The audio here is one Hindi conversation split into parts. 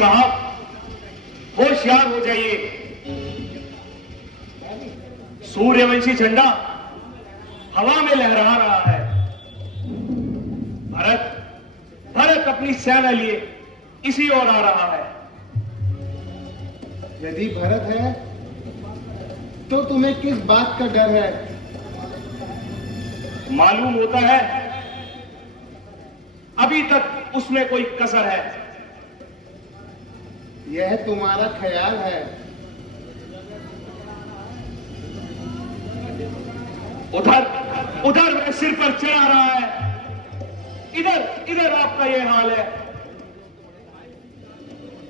साहब होशियार हो जाइए। सूर्यवंशी झंडा हवा में लहरा रहा है। भरत अपनी सेना लिए इसी ओर आ रहा है। यदि भरत है तो तुम्हें किस बात का डर है? मालूम होता है अभी तक उसमें कोई कसर है। यह तुम्हारा ख्याल है। उधर वह सिर पर चढ़ा रहा है। इधर आपका यह हाल है।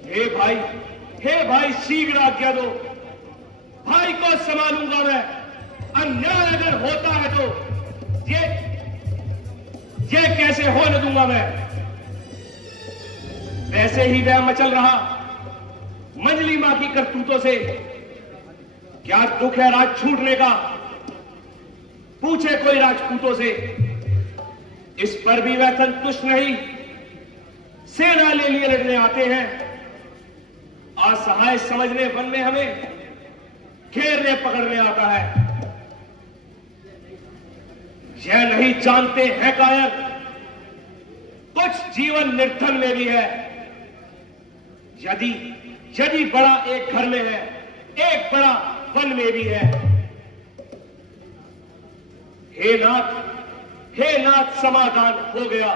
हे भाई शीघ्र आज्ञा दो। भाई को संभालूंगा मैं। अन्याय अगर होता है तो ये कैसे होने दूंगा मैं। वैसे ही वह मचल रहा मंजली मां की करतूतों से। क्या दुख है राज छूटने का, पूछे कोई राजपूतों से। इस पर भी वह संतुष्ट नहीं। सेना ले लिए लड़ने आते हैं। असहाय समझने वन में हमें घेरने पकड़ने आता है। यह नहीं जानते हैं कायर कुछ जीवन निर्धन में भी है। यदि बड़ा एक घर में है, एक बड़ा वन में भी है। हे नाथ समाधान हो गया।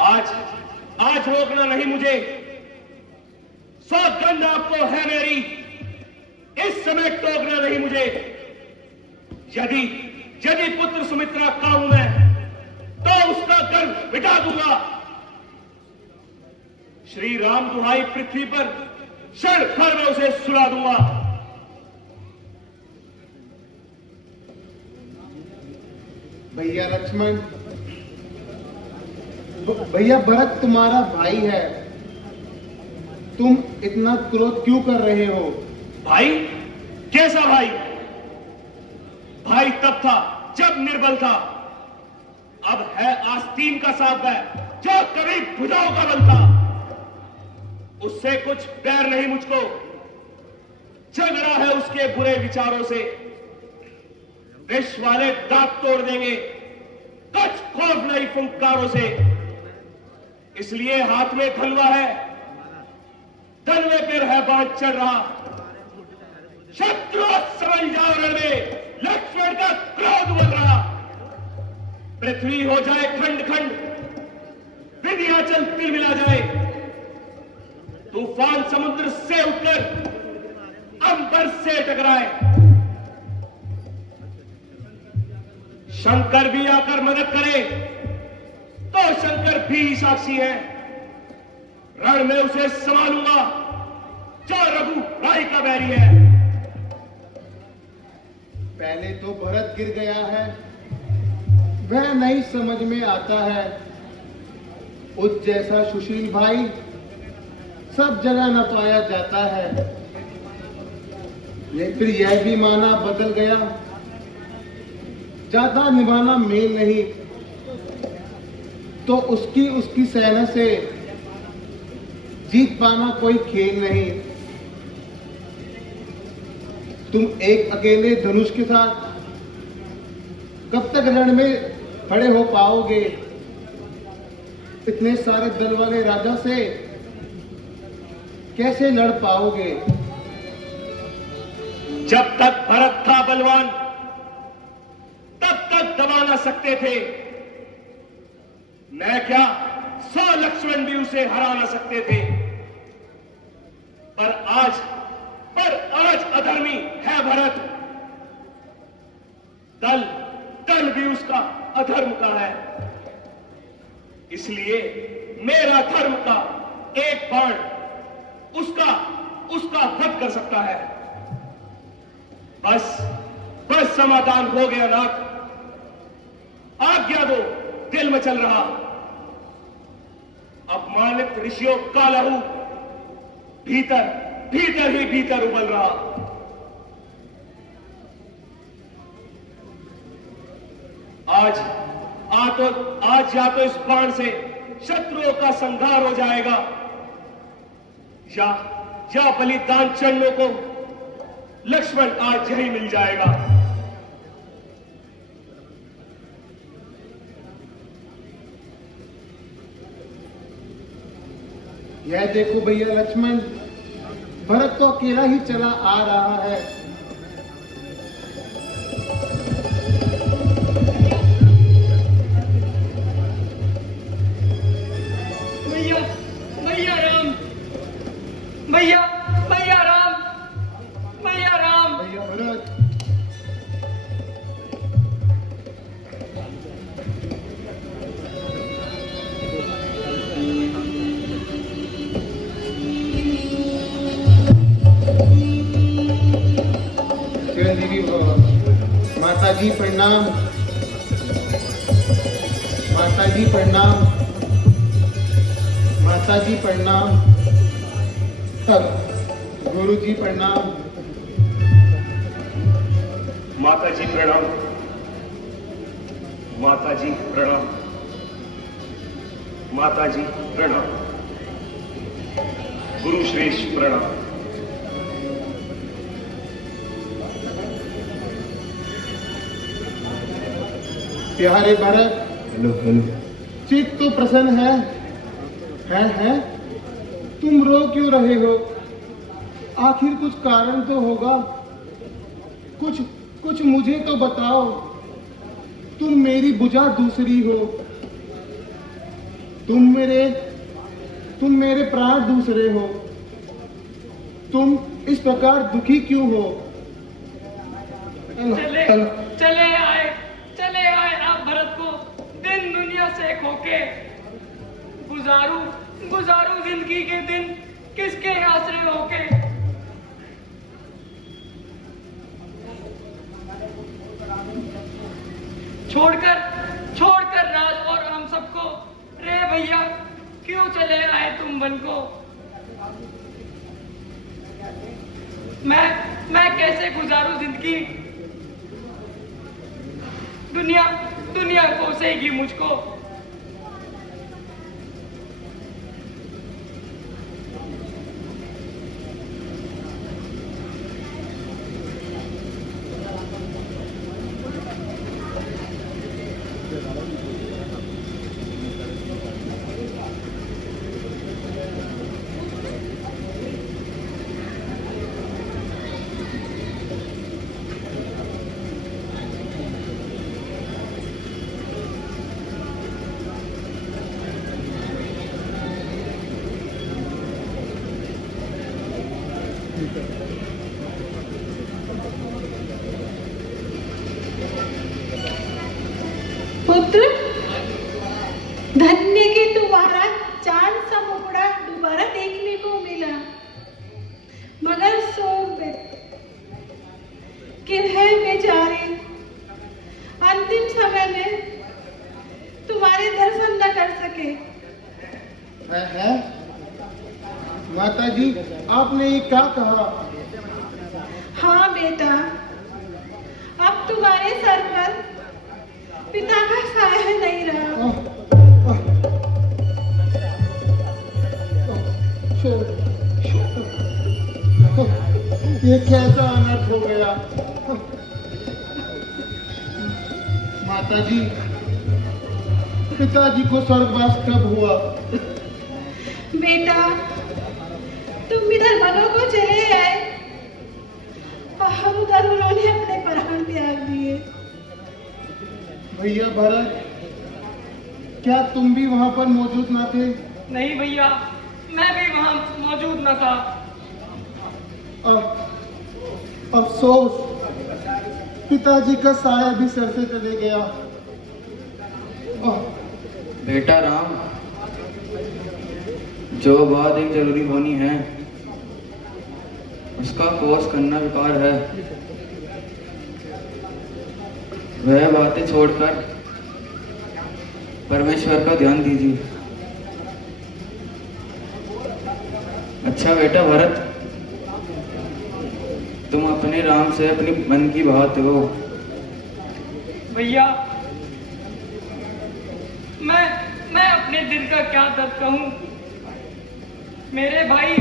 आज रोकना नहीं मुझे। सौगंध आपको है मेरी, इस समय टोकना नहीं मुझे। यदि पुत्र सुमित्रा का हूं मैं तो उसका गर्व मिटा दूंगा। श्री राम दुहाई पृथ्वी पर क्षण भर में उसे सुला दूंगा। भैया लक्ष्मण, भैया भरत तुम्हारा भाई है। तुम इतना क्रोध क्यों कर रहे हो? भाई? कैसा भाई? भाई तब था जब निर्बल था। अब है आस्तीन का सांप है जो कभी भुजाओं का बनता। उससे कुछ डर नहीं मुझको। झगड़ा है उसके बुरे विचारों से। विष वाले दांत तोड़ देंगे कुछ खौफ नहीं फुंकारों से। इसलिए हाथ में धनवा है, धनवे पर है बांध चढ़ रहा। शत्रु समझ जाओ रण में लक्ष्मण का क्रोध उमड़ रहा। पृथ्वी हो जाए खंड खंड, विंध्याचल तिल मिला जाए। तूफान समुद्र से उठकर अंबर से टकराए। शंकर भी आकर मदद करे तो शंकर भी साक्षी है। रण में उसे संभालूंगा जो रघु राय का बैरी है। पहले तो भरत गिर गया है, वह नहीं समझ में आता है। उस जैसा सुशील भाई सब जगह न पाया जाता है। लेकिन फिर यह भी माना बदल गया, ज्यादा निभाना मेल नहीं तो उसकी सेना से जीत पाना कोई खेल नहीं। तुम एक अकेले धनुष के साथ कब तक रण में खड़े हो पाओगे? इतने सारे दल वाले राजा से कैसे लड़ पाओगे? जब तक भरत था बलवान तब तक दबा ना सकते थे। मैं क्या 100 लक्ष्मण भी उसे हरा ना सकते थे। पर आज अधर्मी है भरत। दल भी उसका अधर्म का है। इसलिए मेरा धर्म का एक बाण उसका वध कर सकता है। बस समाधान हो गया नाथ। आज्ञा दो, दिल में चल रहा। अपमानित ऋषियों का लहू भीतर ही भीतर उबल रहा। आज या तो इस बाण से शत्रुओं का संहार हो जाएगा या बलिदान चरणों को लक्ष्मण आज यही मिल जाएगा। यह देखो भैया लक्ष्मण, भरत तो अकेला ही चला आ रहा है। भैया भैया राम, भैया भैया राम, भैया राम। भैया भरत, चिरंजीवी माता जी प्रणाम, माता जी प्रणाम, माता जी प्रणाम, गुरु जी प्रणाम। माता जी प्रणाम, माता जी प्रणाम, माता जी प्रणाम, गुरु श्रेष्ठ प्रणाम। प्यारे भरत, हेलो हेलो। चित्त तो प्रसन्न है? तुम रो क्यों रहे हो? आखिर कुछ कारण तो होगा। कुछ मुझे तो बताओ। तुम मेरी भुजा दूसरी हो, तुम मेरे प्राण दूसरे हो। तुम इस प्रकार दुखी क्यों हो? चले आए आप भरत को दिन दुनिया से खोके। गुजारू जिंदगी के दिन किसके आसरे होके। छोड़कर राज और हम सबको। रे भैया क्यों चले आए तुम वन को। मैं कैसे गुजारूं जिंदगी। दुनिया कोसेगी मुझको। पुत्र, धन्य कि तुम्हारा चांद सा मुखड़ा दोबारा देखने को मिला। मगर सोच कि है बेचारे अंतिम समय में तुम्हारे दर्शन न कर सके। है? माता जी, आपने ये क्या कहा? हाँ बेटा, अब तुम्हारे सर पर पिता का साया नहीं रहा। ये कैसा अनर्थ हो गया? माता जी, पिताजी को स्वर्गवास कब हुआ? बेटा, तुम इधर वनों को चले आए और उधर उन्होंने अपने प्राण त्याग दिए। भैया भरत, क्या तुम भी वहां पर मौजूद न थे? नहीं भैया, मैं भी वहां मौजूद न था। अफसोस, पिताजी का साया भी सर से चले गया। बेटा राम, जो बात एक जरूरी होनी है उसका कोर्स करना बेकार है। वह बातें छोड़कर परमेश्वर का ध्यान दीजिए। अच्छा बेटा भरत, तुम अपने राम से अपनी मन की बात हो। भैया मैं अपने दिल का क्या दर्द कहूं। मेरे भाई,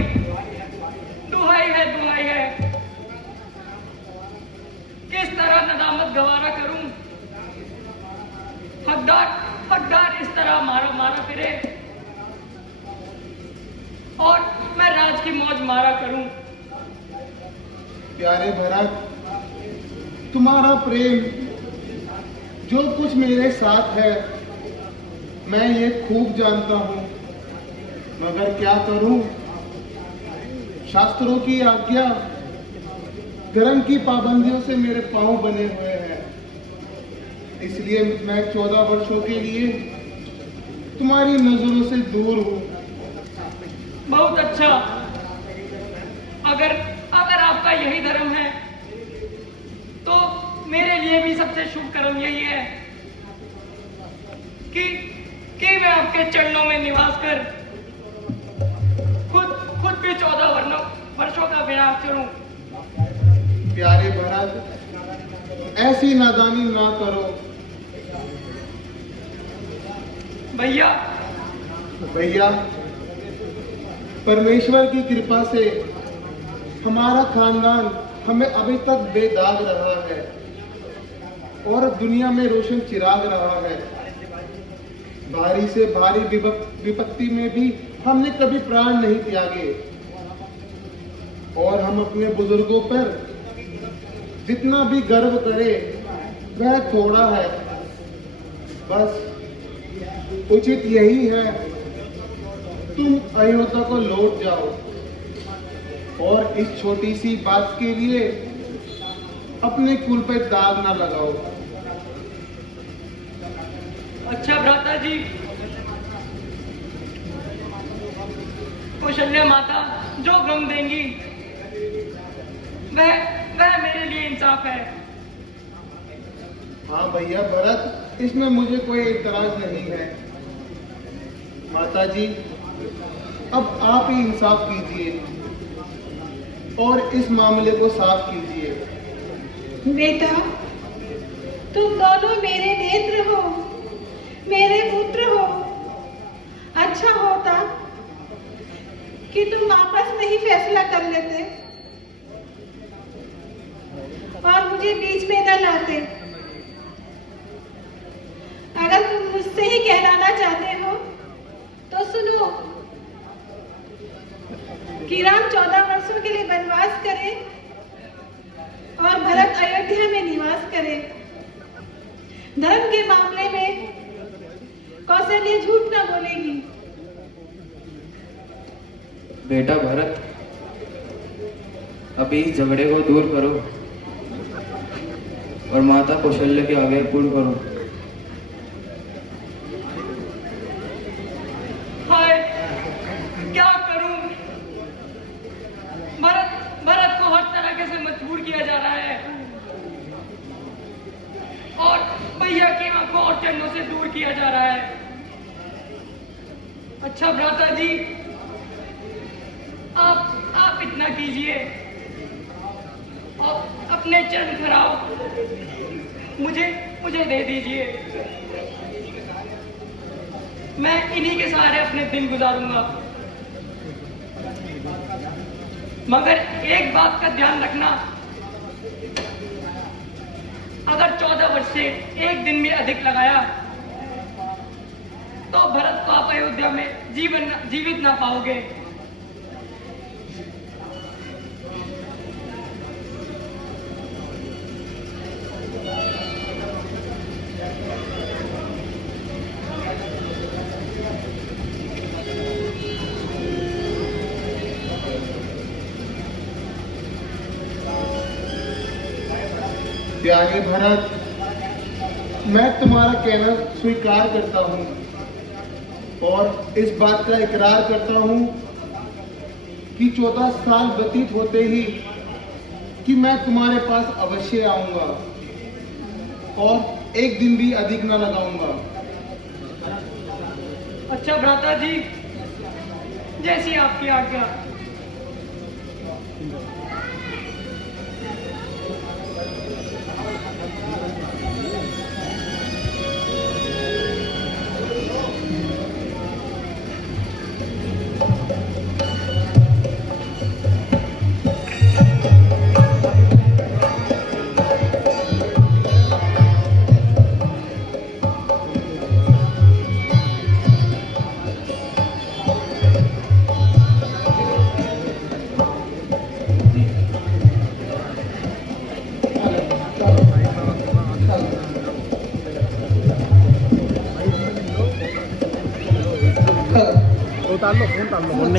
दुहाई है, किस तरह नदामत गवारा करूं। हकदार इस तरह मारा फिरे और मैं राज की मौज मारा करूं। प्यारे भरत, तुम्हारा प्रेम जो कुछ मेरे साथ है मैं ये खूब जानता हूं, मगर क्या करूं। शास्त्रों की आज्ञा, धर्म की पाबंदियों से मेरे पांव बने हुए हैं। इसलिए मैं 14 वर्षों के लिए तुम्हारी नजरों से दूर हूं। बहुत अच्छा। अगर आपका यही धर्म है तो मेरे लिए भी सबसे शुभ कर्म यही है कि मैं आपके चरणों में निवास कर खुद भी 14 वर्षों का विनाश करूं। प्यारे भरत, ऐसी नादानी ना करो। भैया, परमेश्वर की कृपा से हमारा खानदान हमें अभी तक बेदाग रहा है और दुनिया में रोशन चिराग रहा है। भारी से भारी विपत्ति में भी हमने कभी प्राण नहीं त्यागे और हम अपने बुजुर्गों पर जितना भी गर्व करें वह थोड़ा है। बस उचित यही है तुम अयोध्या को लौट जाओ और इस छोटी सी बात के लिए अपने कुल पे दाग ना लगाओ। अच्छा भ्राता जी, कौशल्या माता जो गम देंगी वह मेरे लिए इंसाफ है। हाँ भैया भरत, इसमें मुझे कोई इतराज नहीं है। माता जी, अब आप ही इंसाफ कीजिए और इस मामले को साफ कीजिए। बेटा, तुम दोनों मेरे नेत्र हो, मेरे पुत्र हो। अच्छा होता कि तुम आपस में ही फैसला कर लेते और मुझे बीच में न लाते। अगर तुम मुझसे ही कहलाना चाहते हो तो सुनो कि राम 14 वर्षों के लिए वनवास करे और भरत अयोध्या में निवास करे। धर्म के मामले में कौशल्या झूठ ना बोलेगी। बेटा भरत, अभी इस झगड़े को दूर करो और माता कौशल्या के आगे पूर्ण करो। हाय, क्या करूं। भरत को हर तरह से मजबूर किया जा रहा है और भैया की आंखों और चरणों से दूर किया जा रहा है। अच्छा भ्राता जी, आप इतना कीजिए और अपने चरण खराब मुझे दे दीजिए। मैं इन्हीं के सहारे अपने दिन गुजारूंगा। मगर एक बात का ध्यान रखना, अगर 14 वर्ष से एक दिन भी अधिक लगाया तो भरत को आप अयोध्या में जीवित ना पाओगे। प्यारे भरत, मैं तुम्हारा कहना स्वीकार करता हूं और इस बात का इकरार करता हूं कि 14 साल व्यतीत होते ही कि मैं तुम्हारे पास अवश्य आऊंगा और एक दिन भी अधिक ना लगाऊंगा। अच्छा भ्राता जी, जैसी आपकी आज्ञा। उतार लो फोन